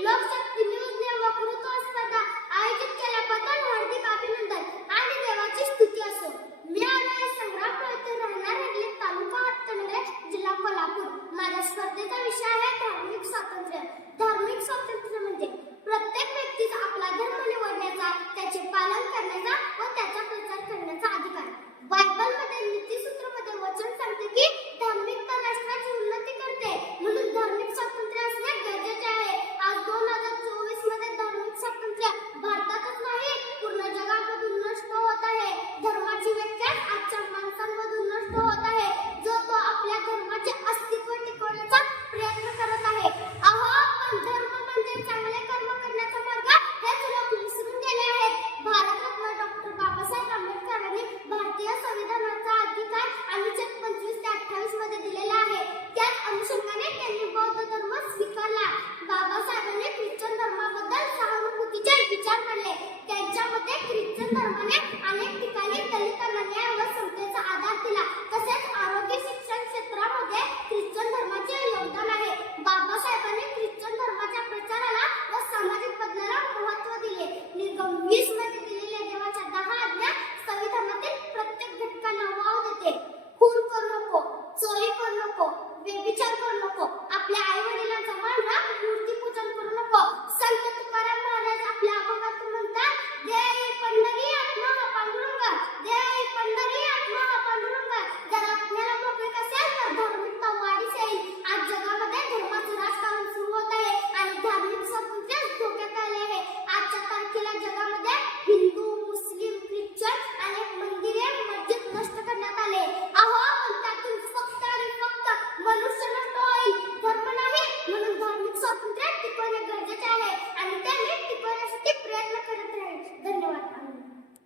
குலாப் சக்தி അങ്ങനെ തിരിച്ചും തുടങ്ങണേ അങ്ങനെ